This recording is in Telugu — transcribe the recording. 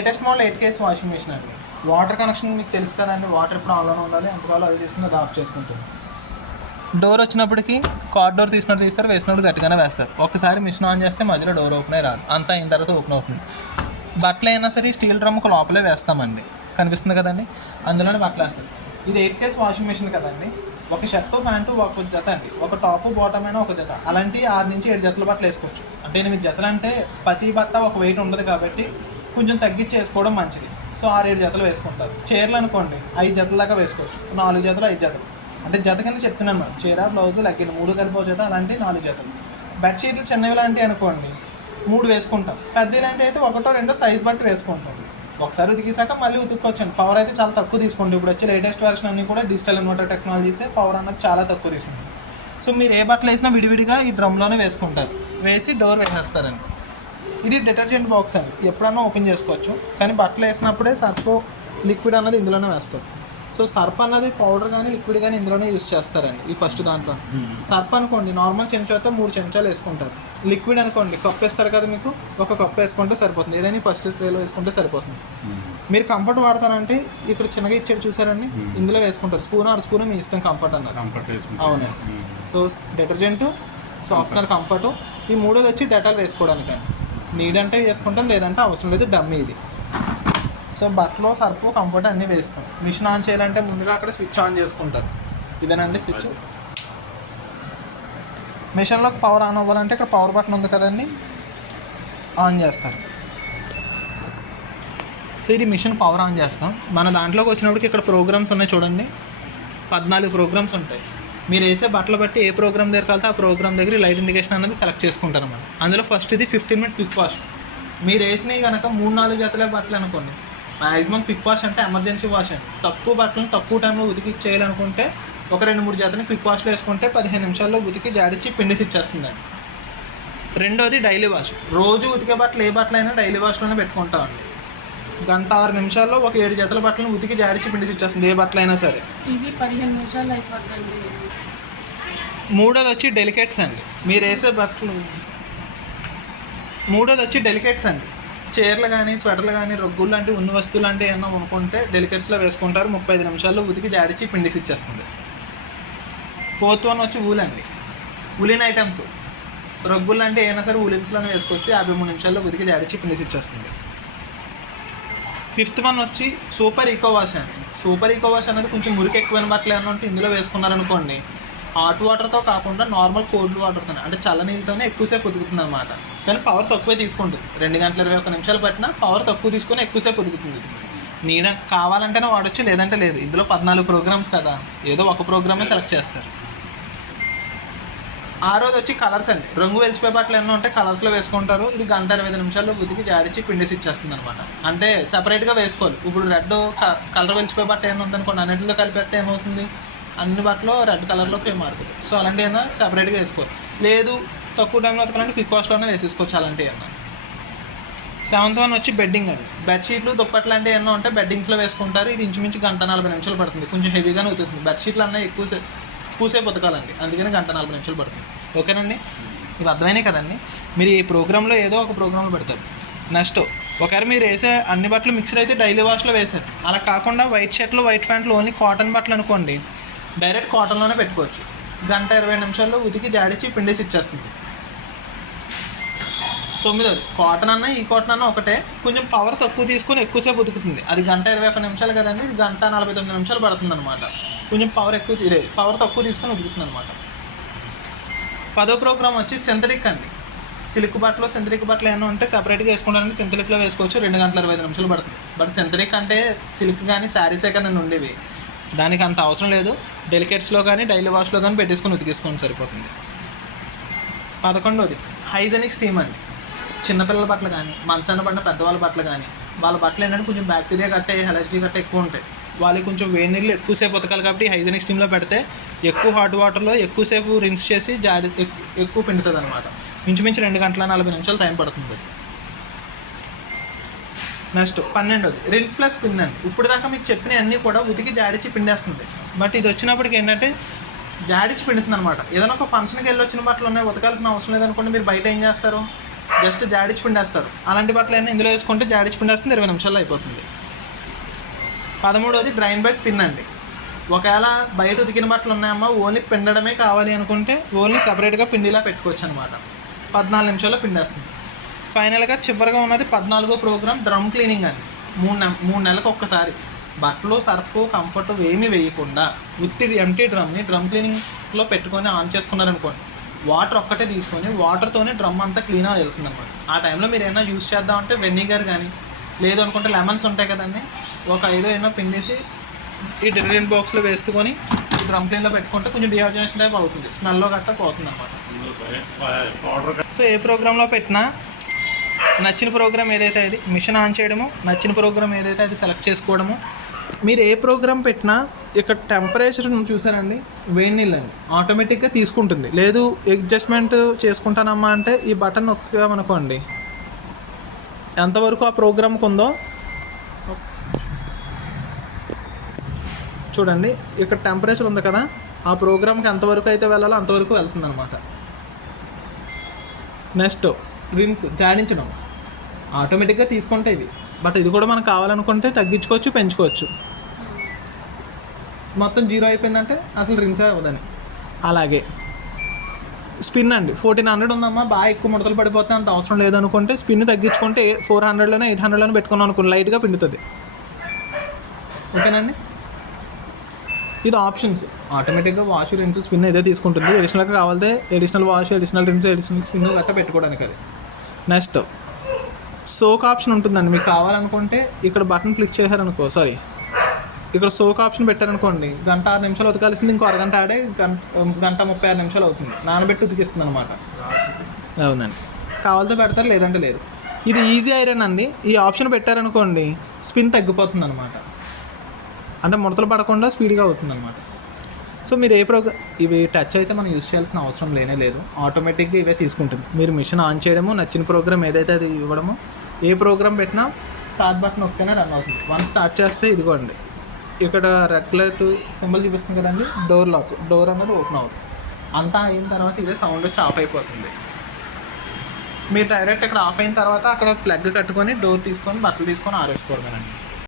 లేటెస్ట్ మోడల్ 8 కేస్ వాషింగ్ మిషన్ అండి. వాటర్ కనెక్షన్ మీకు తెలుసు కదండి, వాటర్ ఎప్పుడు ఆన్లోనే ఉండాలి. ఎంతకాలో అది తీసుకుని అది ఆఫ్ చేసుకుంటుంది. డోర్ వచ్చినప్పటికి కార్డ్ డోర్ తీసినట్టు తీస్తారు, వేసినప్పుడు గట్టిగానే వేస్తారు. ఒకసారి మిషన్ ఆన్ చేస్తే మధ్యలో డోర్ ఓపెన్ రాదు, అంతా అయిన తర్వాత ఓపెన్ అవుతుంది. బట్టలు అయినా సరే స్టీల్ డ్రమ్కి లోపలే వేస్తామండి, కనిపిస్తుంది కదండి, అందులోనే బట్టలు వేస్తారు. ఇది 8 కేస్ వాషింగ్ మిషన్ కదండి. ఒక షర్టు ప్యాంటు ఒక జత అండి, ఒక టాపు బాటమ్ అయినా ఒక జత, అలాంటి 6 నుంచి 7 జతల బట్టలు వేసుకోవచ్చు. అంటే 8 జతలు అంటే ప్రతి బట్ట ఒక వెయిట్ ఉండదు కాబట్టి కొంచెం తగ్గించి వేసుకోవడం మంచిది. సో 6-7 జతలు వేసుకుంటారు. చీరలు అనుకోండి 5 జతల దాకా వేసుకోవచ్చు. 4 జతలు 5 జతలు అంటే జత కింద చెప్తున్నాను మనం. చీర బ్లౌజ్ లెగ్గిన్ 3 కలిపి జత, అలాంటి 4 జతలు. బెడ్షీట్లు చిన్నవి లాంటివి అనుకోండి 3 వేసుకుంటాం. పెద్ద ఇలాంటి అయితే 1-2 సైజ్ బట్టి వేసుకుంటాం. ఒకసారి ఉతికేసాక మళ్ళీ ఉతుక్కోవచ్చండి. పవర్ అయితే చాలా తక్కువ తీసుకుంటాం. ఇప్పుడు వచ్చే లేటెస్ట్ వర్షన్ అన్నీ కూడా డిజిటల్ ఇన్వర్టర్ టెక్నాలజీసే, పవర్ అన్నది చాలా తక్కువ తీసుకుంటాం. సో మీరు ఏ బట్టలు వేసినా విడివిడిగా ఈ డ్రమ్లోనే వేసుకుంటారు, వేసి డోర్ వేసేస్తారండి. ఇది డిటర్జెంట్ బాక్స్ అండి, ఎప్పుడన్నా ఓపెన్ చేసుకోవచ్చు. కానీ బట్టలు వేసినప్పుడే సర్ఫ్ లిక్విడ్ అన్నది ఇందులోనే వేస్తారు. సో సర్ఫ్ అన్నది పౌడర్ కానీ లిక్విడ్ కానీ ఇందులోనే యూస్ చేస్తారండి. ఈ ఫస్ట్ దాంట్లో సర్ఫ్ అనుకోండి నార్మల్ చెంచాతో 3 చెంచాలు వేసుకుంటారు. లిక్విడ్ అనుకోండి కప్ వేస్తారు కదా, మీకు ఒక కప్ వేసుకుంటే సరిపోతుంది. ఏదైనా ఫస్ట్ ట్రేలో వేసుకుంటే సరిపోతుంది. మీరు కంఫర్ట్ వాడతానంటే ఇక్కడ చిన్నగా ఇచ్చాడు చూసారండి, ఇందులో వేసుకుంటారు. స్పూన్ మీ ఇష్టం, కంఫర్ట్ అన్నారు. అవునండి. సో డిటర్జెంట్, సాఫ్ట్నర్, కంఫర్ట్, ఈ మూడోది వచ్చి డెటాల్ వేసుకోవడానికి అండి. నీడ్ అంటే వేసుకుంటాం, లేదంటే అవసరం లేదు, డమ్మీ ఇది. సో బట్టలో సర్ఫ్ కంఫర్ట్ అన్నీ వేస్తాం. మిషన్ ఆన్ చేయాలంటే ముందుగా అక్కడ స్విచ్ ఆన్ చేసుకుంటారు. ఇదేనండి స్విచ్. మిషన్లోకి పవర్ ఆన్ అవ్వాలంటే ఇక్కడ పవర్ బటన్ ఉంది కదండి, ఆన్ చేస్తారు. సో ఇది మిషన్ పవర్ ఆన్ చేస్తాం. మన దాంట్లోకి వచ్చినప్పటికి ఇక్కడ ప్రోగ్రామ్స్ ఉన్నాయి చూడండి, 14 ప్రోగ్రామ్స్ ఉంటాయి. మీరు వేసే బట్టలు బట్టి ఏ ప్రోగ్రామ్ దగ్గర వెళ్తే ఆ ప్రోగ్రామ్ దగ్గర లైట్ ఇండికేషన్ అనేది సెలెక్ట్ చేసుకుంటారు మనం. అందులో ఫస్ట్ ఇది 15 మినిట్ క్విక్ వాష్. మీరు వేసినవి కనుక 3-4 జతలే బట్టలు అనుకోండి, మ్యాక్సిమం క్విక్ వాష్ అంటే ఎమర్జెన్సీ వాష్ అండి. తక్కువ బట్టలను తక్కువ టైంలో ఉతికి చేయాలనుకుంటే ఒక 2-3 జతని క్విక్ వాష్లో వేసుకుంటే 15 నిమిషాల్లో ఉతికి జాడిచ్చి పిండిసి ఇచ్చేస్తుందండి. రెండోది డైలీ వాష్. రోజు ఉతికే బట్టలు ఏ బట్టలు అయినా డైలీ వాష్లోనే పెట్టుకుంటామండి. 1-6 నిమిషాల్లో ఒక 7 జతల బట్టలను ఉతికి జాడిచ్చి పిండిసి ఇచ్చేస్తుంది, ఏ బట్టలు అయినా సరే. ఇది 15 నిమిషాలు అయిపోతుంది. మూడోది వచ్చి డెలికేట్స్ అండి. మీరు వేసే బట్టలు మూడోది వచ్చి డెలికేట్స్ అండి. చీరలు కానీ స్వెటర్లు కానీ రొగ్గులు లాంటి ఉన్న వస్తువులు లాంటి ఏమన్నా కొనుక్కుంటే డెలికేట్స్లో వేసుకుంటారు. 35 నిమిషాల్లో ఉతికి జాడిచ్చి పిండిసి ఇచ్చేస్తుంది. 4th వన్ వచ్చి వూల్ అండి. ఉలిన్ ఐటమ్స్ రొగ్గులు లాంటి ఏమైనా సరే ఉలిన్స్లోనే వేసుకోవచ్చు. 53 నిమిషాల్లో ఉతికి జాడిచ్చి పిండిసి ఇచ్చేస్తుంది. 5th వన్ వచ్చి సూపర్ ఈకో వాష్ అండి. సూపర్ ఈకో వాష్ అనేది కొంచెం మురికి ఎక్కువైన బట్టలు ఏమైనా ఉంటే ఇందులో వేసుకున్నారనుకోండి, హాట్ వాటర్తో కాకుండా నార్మల్ కోల్డ్ వాటర్తో అంటే చల్ల నీళ్ళతోనే ఎక్కువసేపు ఉతుకుతుంది అనమాట. కానీ పవర్ తక్కువే తీసుకుంటుంది. 2 గంటల 21 నిమిషాలు పట్టినా పవర్ తక్కువ తీసుకొని ఎక్కువసేపు ఉతుకుతుంది. నీడ కావాలంటేనే వాడచ్చు, లేదంటే లేదు. ఇందులో 14 ప్రోగ్రామ్స్ కదా, ఏదో ఒక ప్రోగ్రామే సెలెక్ట్ చేస్తారు. 6వది వచ్చి కలర్స్ అండి. రంగు వెలిచిపోయే బట్టలు ఎన్నో ఉంటే కలర్స్లో వేసుకుంటారు. ఇది 1:25 నిమిషాల్లో ఉతికి జాడిచ్చి పిండిసి ఇచ్చేస్తుంది అనమాట. అంటే సపరేట్గా వేసుకోవాలి. ఇప్పుడు రెడ్ కలర్ వెలిచిపోయే బట్ట ఏమైనా ఉందనుకోండి, అన్నింటిలో కలిపేస్తే ఏమవుతుంది, అన్ని బట్టలు రెడ్ కలర్లోకి మారుతుంది. సో అలాంటివి అయినా సపరేట్గా వేసుకోవాలి. లేదు తక్కువ టైంలో ఉతకాలంటే క్విక్ వాష్లోనే వేసేసుకోవచ్చు అలాంటివి అన్నా. 7th వన్ వచ్చి బెడ్డింగ్ అండి. బెడ్షీట్లు దుప్పట్లు లాంటివి ఏమన్నా ఉంటే బెడ్డింగ్స్లో వేసుకుంటారు. ఇది ఇంచుమించు 1:40 నిమిషాలు పడుతుంది. కొంచెం హెవీగానే ఉతుకుతుంది. బెడ్షీట్లు అన్నా ఎక్కువసేపు ఉతకాలండి, అందుకని 1:40 నిమిషాలు పడుతుంది. ఓకేనండి, ఇవి అర్థమైనాయి కదండి. మీరు ఈ ప్రోగ్రాంలో ఏదో ఒక ప్రోగ్రాంలో పెడతారు. నెక్స్ట్ ఒకవేళ మీరు వేసే అన్ని బట్టలు మిక్సర్ అయితే డైలీ వాష్లో వేసారు. అలా కాకుండా వైట్ షర్ట్లు వైట్ ప్యాంట్లు ఓన్లీ కాటన్ బట్టలు అనుకోండి, డైరెక్ట్ కాటన్లోనే పెట్టుకోవచ్చు. 1:20 నిమిషాల్లో ఉతికి జాడిచ్చి పిండేసి ఇచ్చేస్తుంది. 9వది కాటన్ అన్న ఈ కాటన్ అన్న ఒకటే, కొంచెం పవర్ తక్కువ తీసుకొని ఎక్కువసేపు ఉతుకుతుంది. అది 1:21 నిమిషాలు కదండి, ఇది 1:49 నిమిషాలు పడుతుంది అనమాట. కొంచెం పవర్ తక్కువ తీసుకొని ఉతుకుతుంది అనమాట. 10వ ప్రోగ్రామ్ వచ్చి సింథటిక్ అండి. సిల్క్ బట్టలు సింథటిక్ బట్టలు ఏమైనా ఉంటే సపరేట్గా వేసుకుంటారంటే సింథటిక్లో వేసుకోవచ్చు. 2:25 నిమిషాలు పడుతుంది. బట్ సింథటిక్ అంటే సిల్క్ కానీ శారీసే కదండి ఉండేవి, దానికి అంత అవసరం లేదు. డెలికేట్స్లో కానీ డైలీ వాష్లో కానీ పెట్టేసుకొని ఉతికేసుకొని సరిపోతుంది. 11వది హైజెనిక్ స్టీమ్ అండి. చిన్నపిల్లల బట్టలు కానీ మంచాన పడిన పెద్దవాళ్ళ బట్టలు కానీ, వాళ్ళ బట్టలు ఏంటంటే కొంచెం బ్యాక్టీరియా గట్టే ఎలర్జీ గట్ట ఎక్కువ ఉంటాయి. వాళ్ళకి కొంచెం వేడి నీళ్ళు ఎక్కువసేపు ఉతకాలి కాబట్టి హైజెనిక్ స్టీమ్లో పెడితే ఎక్కువ హాట్ వాటర్లో ఎక్కువసేపు రిన్స్ చేసి జాడి ఎక్కువ పిండుతుంది అనమాట. ఇంచుమించు 2:40 నిమిషాలు టైం పడుతుంది. నెక్స్ట్ 12వది రిన్స్ ప్లస్ పిన్ అండి. ఇప్పుడు దాకా మీకు చెప్పిన అన్నీ కూడా ఉతికి జాడిచ్చి పిండేస్తుంది. బట్ ఇది వచ్చినప్పటికి ఏంటంటే జాడిచ్చి పిండుతుంది అనమాట. ఏదైనా ఒక ఫంక్షన్కి వెళ్ళి వచ్చిన బట్టలు ఉన్నాయి, ఉతకాల్సిన అవసరం లేదనుకోండి, మీరు బయట ఏం చేస్తారు, జస్ట్ జాడిచ్చి పిండేస్తారు. అలాంటి బట్టలు అన్నీ ఇందులో వేసుకుంటే జాడిచ్చి పిండేస్తుంది, 20 నిమిషాల్లో అయిపోతుంది. 13వది డ్రైన్ బై స్పిన్ అండి. ఒకవేళ బయట ఉతికిన బట్టలు ఉన్నాయమ్మా, ఓన్లీ పిండడమే కావాలి అనుకుంటే ఓన్లీ సపరేట్గా పిండిలా పెట్టుకోవచ్చు అనమాట. 14 నిమిషాల్లో పిండేస్తుంది. ఫైనల్గా చివరిగా ఉన్నది 14వ ప్రోగ్రామ్ డ్రమ్ క్లీనింగ్ అండి. 3 నెలలకు ఒక్కసారి బట్టలు, సర్ఫ్, కంఫర్ట్ ఏమీ వేయకుండా ఉత్తి ఎంటీ డ్రమ్ క్లీనింగ్లో పెట్టుకొని ఆన్ చేసుకున్నారనుకోండి, వాటర్ ఒక్కటే తీసుకొని వాటర్తోనే డ్రమ్ అంతా క్లీన్ వెళ్తుంది అనమాట. ఆ టైంలో మీరు ఏమైనా యూస్ చేద్దామంటే వెనిగర్ కానీ లేదు అనుకుంటే లెమన్స్ ఉంటాయి కదండి, ఒక 5 ఏమో పిండేసి ఈ డిటర్జెంట్ బాక్స్లో వేసుకొని ఈ డ్రమ్ క్లీన్లో పెట్టుకుంటే కొంచెం డిహైడ్రేషన్ టైప్ అవుతుంది, స్మెల్లో గట్టా పోతుంది అనమాట. సో ఏ ప్రోగ్రాంలో పెట్టినా నచ్చిన ప్రోగ్రామ్ ఏదైతే అది మిషన్ ఆన్ చేయడము, నచ్చిన ప్రోగ్రామ్ ఏదైతే అది సెలెక్ట్ చేసుకోవడము. మీరు ఏ ప్రోగ్రామ్ పెట్టినా ఇక్కడ టెంపరేచర్ చూసారండి, వేడి నీళ్ళు అండి ఆటోమేటిక్గా తీసుకుంటుంది. లేదు అడ్జస్ట్మెంట్ చేసుకుంటానమ్మా అంటే ఈ బటన్ నొక్కామనుకోండి, ఎంతవరకు ఆ ప్రోగ్రామ్కి ఉందో చూడండి. ఇక్కడ టెంపరేచర్ ఉంది కదా, ఆ ప్రోగ్రామ్కి ఎంతవరకు అయితే వెళ్ళాలో అంతవరకు వెళ్తుంది అనమాట. నెక్స్ట్ రిన్స్ జాడించడం ఆటోమేటిక్గా తీసుకుంటే ఇవి, బట్ ఇది కూడా మనకు కావాలనుకుంటే తగ్గించుకోవచ్చు, పెంచుకోవచ్చు. మొత్తం 0 అయిపోయిందంటే అసలు రిన్సే అవ్వదని. అలాగే స్పిన్ అండి, 1400 ఉందమ్మా, బాగా ఎక్కువ ముడతలు పడిపోతే అంత అవసరం లేదనుకుంటే స్పిన్ తగ్గించుకుంటే 400లోనే 800లోనే పెట్టుకున్నాం అనుకోండి, లైట్గా పిండుతుంది. ఓకేనండి. ఇది ఆప్షన్స్. ఆటోమేటిక్గా వాష్, రిన్స్, స్పిన్ ఏదో తీసుకుంటుంది. అడిషనల్గా కావాలంటే additional wash, additional rinse, additional spin గట్రా పెట్టుకోవడానికి అది. నెక్స్ట్ సోక్ ఆప్షన్ ఉంటుందండి. మీకు కావాలనుకుంటే ఇక్కడ బటన్ క్లిక్ చేశారనుకో, ఇక్కడ సోక్ ఆప్షన్ పెట్టారనుకోండి, 1-6 నిమిషాలు ఉతకాల్సింది ఇంకో అరగంట ఆడే 1:36 నిమిషాలు అవుతుంది, నానబెట్టి ఉతికిస్తుంది అనమాట. అవునండి, కావాలితే పెడతారు, లేదంటే లేదు. ఇది ఈజీ ఐరన్ అండి. ఈ ఆప్షన్ పెట్టారనుకోండి స్పిన్ తగ్గిపోతుంది అనమాట, అంటే ముడతలు పడకుండా స్పీడ్గా అవుతుంది అనమాట. సో మీరు ఇవి టచ్ అయితే మనం యూజ్ చేయాల్సిన అవసరం లేదు, ఆటోమేటిక్గా ఇవే తీసుకుంటుంది. మీరు మిషన్ ఆన్ చేయడము, నచ్చిన ప్రోగ్రామ్ ఏదైతే అది ఇవ్వడము, ఏ ప్రోగ్రామ్ పెట్టినా స్టార్ట్ బటన్ నొక్కితేనే రన్ అవుతుంది. వన్స్ స్టార్ట్ చేస్తే ఇదిగోండి ఇక్కడ రెడ్ లైట్ సింబల్ చూపిస్తుంది కదండి, డోర్ లాక్, డోర్ అనేది ఓపెన్ అవుతుంది. అంతా అయిన తర్వాత ఇదే సౌండ్ వచ్చి ఆఫ్ అయిపోతుంది. మీరు డైరెక్ట్ ఇక్కడ ఆఫ్ అయిన తర్వాత అక్కడ ప్లగ్ కట్టుకొని డోర్ తీసుకొని బట్టలు తీసుకొని ఆరేసుకోవడమేనండి.